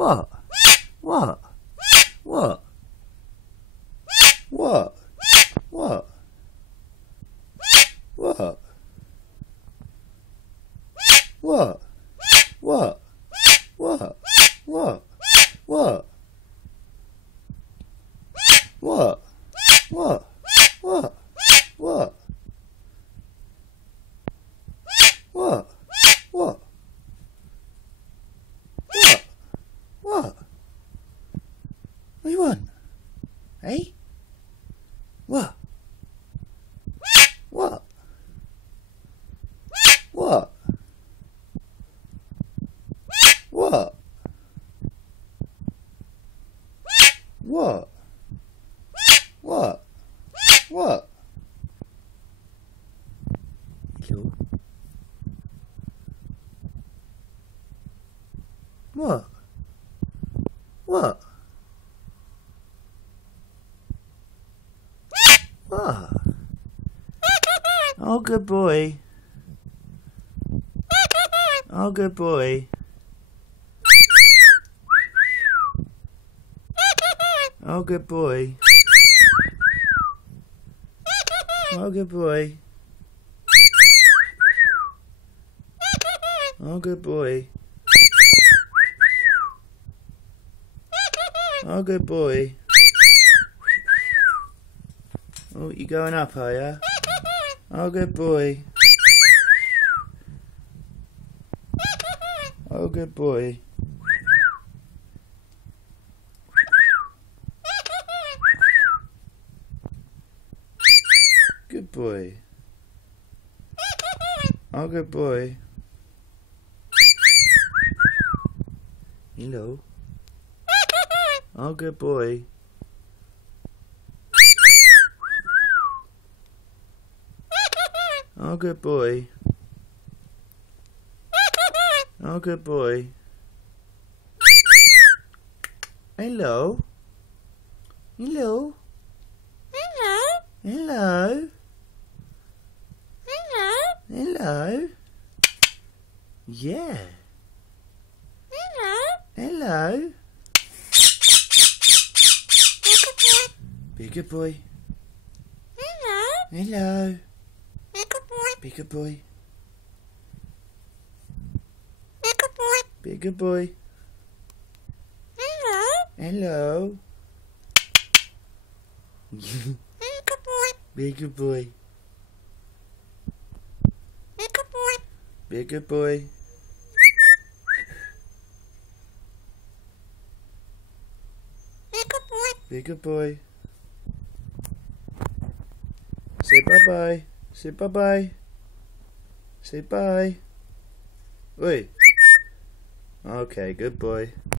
What? What? What? What? What? What? What? What? What? What? What? What? What? What? What? What? What? What? What? What do you want? Hey? What? What? What? What? What? What? What? Hello? What? What? What? Oh, good boy. Oh, good boy. Oh, good boy. Oh, good boy. Oh, good boy. Oh, good boy. Oh, you going up, are ya? Oh, good boy. Oh, good boy. Good boy. Oh, good boy. Hello. Oh, good boy. Oh, good boy. Oh, good boy. Hello. Hello. Hello. Hello. Hello. Hello. Yeah. Hello. Hello. Be a good boy. Hello. Hello. Good boy. Be a good boy. Good boy. Be a good boy. Hello. Hello. Good boy. Be a good boy. Good boy. Be a good boy. Good boy. Be a good boy. Say bye-bye. Say bye-bye. Say bye. Wait. Okay, good boy.